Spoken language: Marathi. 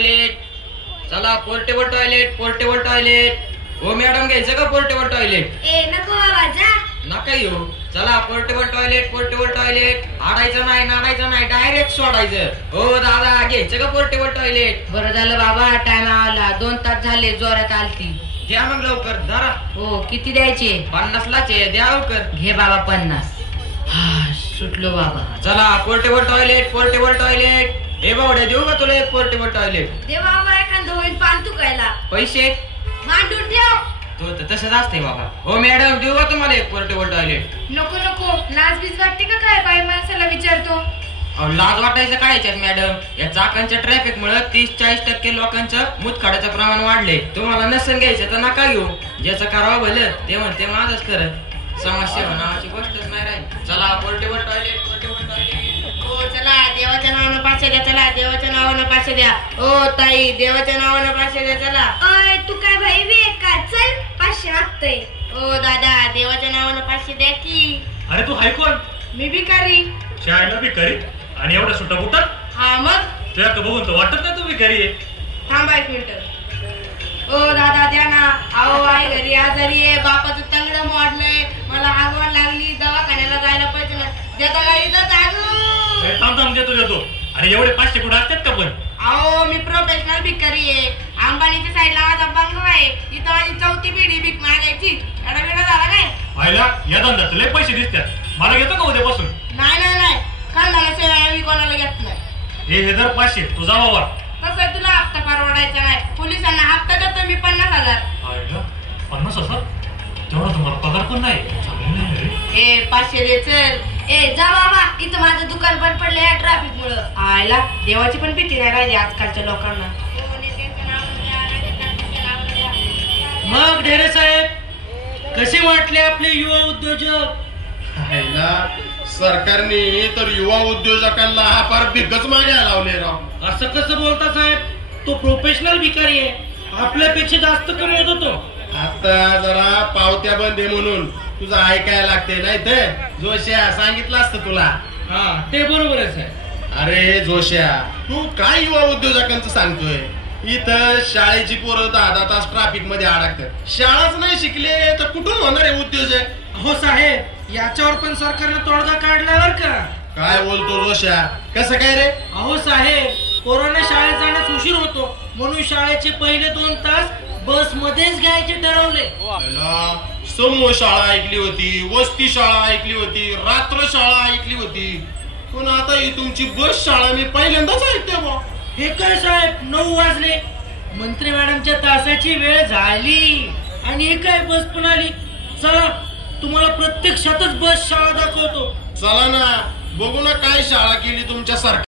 टॉयलेट. चला पोर्टेबल टॉयलेट, पोर्टेबल टॉयलेट. हो मॅडम घ्यायचं का पोर्टेबल टॉयलेट? ए नको बाबा जा. नका येऊ. चला पोर्टेबल टॉयलेट, पोर्टेबल टॉयलेट. आडायचं नाही, नाडायचं नाही, डायरेक्ट सोडायचं. हो दादा घ्यायचं का पोर्टेबल टॉयलेट? बरं झालं बाबा, टाइम आला. 2 तास झाले, जोरात आलती. द्या मग लवकर धरा. हो किती द्यायचे? 50लाच आहे, द्या लवकर. घे बाबा 50. हा सुटलो बाबा. चला पोर्टेबल टॉयलेट, पोर्टेबल टॉयलेट. हे बावड्या देऊ का तुला एक पोर्टेबल टॉयलेट? दे बाबा एखादं होईल पान तुकायला. पैसे मांडून ठेव. तो तर तसंच असते बाबा. हो मॅडम देऊ का तुम्हाला एक पोर्टेबल टॉयलेट? नको नको, लाज बीज वाटते का काय? बाई माणसाला विचारतो. अहो लाज वाटायचं काय याच्यात मॅडम? या चाकांच्या ट्रॅफिक मुळे 30-40% लोकांचं मुतखड्याचं प्रमाण वाढले. तुम्हाला नसन घ्यायचं तर नका घेऊ. ज्याचं करावं भलं ते म्हणते माझंच करत. समाजसेवा नावाची गोष्टच नाही राहील. चला पोर्टेबल टॉयलेट, पोर्टेबल टॉयलेट. हो चला, देवाच्या नावानं 500 द्या. चला देवाच्या नावानं 500 द्या. हो ताई देवाच्या नावानं 500 द्या. चला. अय तू काय भाई बी का? चल 500 लागतंय. हो दादा देवाच्या नावानं 500 द्या की. अरे तू हाय कोण? मी भिकारी. शाळेला भिकारी आणि एवढा सुट्टा बुटा? हा मग तुला का बघून तर वाटत नाही तू भिकारी आहे. थांबा 1 मिनिट. ओ दादा द्या ना. अहो आई घरी आजारी आहे, बापाचं तंगडं मोडलंय, मला आगवण लागली, दवाखान्याला जायला पाहिजे ना. देता का इथं चालू? थांब देतो. अरे एवढे 500 कुठे असतात का पण? अहो मी प्रोफेशनल भिकारी आहे. अंबानीच्या साईडला माझा बंगला आहे. इथं माझी 4थी पिढी भीक मागायची. एवढा वेळा झाला काय? व्हायला या धंद्यात लय पैसे दिसतात. मला घेतो का उद्यापासून? नाही खानदाना सेवा मी कोणाला घेत नाही. हे धर 500 तुझा बाबा. तसं तुला हप्ता परवडायचा नाही. पोलिसांना हप्ता देतो मी 50,000. 50,000? तेवढा तुम्हाला पगार पण नाही. चांगलं नाही रे. ए 500 दे चल. ए जा बाबा, इथं माझं दुकान बंद पडलं या ट्रॅफिक मुळे. आयला देवाची पण भीती नाही राहिली आजकालच्या लोकांना. मग ढेरे साहेब कसे वाटले आपले युवा उद्योजक? सरकारने तर युवा उद्योजकांना हा फार भिकच मागायला लावले राव. असं कसं बोलता साहेब? तो प्रोफेशनल भिकारी आहे, आपल्यापेक्षा जास्त कमवत होतो. आता जरा पावत्या बंद आहे म्हणून तुझं ऐकायला लागते, नाही तर जोश्या सांगितलं असतं तुला. हा ते बरोबर आहे साहेब. अरे जोश्या, तू काय युवा उद्योजकांचं सांगतोय? इथं शाळेची पोरं 10 तास ट्रॅफिक मध्ये अडकतात. शाळाच नाही शिकले तर कुठून होणार आहे उद्योजक? हो साहेब, याच्यावर पण सरकारने तोडगा काढला बर का? काय बोलतो जोश्या? कसं काय रे? अहो साहेब, कोरोना शाळेत जाण्यास उशीर होतो म्हणून शाळेचे पहिले 2 तास बस मध्येच घ्यायचे ठरवले. समूह शाळा ऐकली होती, वस्ती शाळा ऐकली होती, रात्र शाळा ऐकली होती, पण आता ही तुमची बस शाळा मी पहिल्यांदाच ऐकते बा. हे काय साहेब, 9 वाजले, मंत्री मॅडमच्या तासाची वेळ झाली आणि हे काय बस पण आली. चला तुम्हाला प्रत्यक्षातच बस शाळा दाखवतो. चला ना, बघू ना काय शाळा केली तुमच्या सरकार.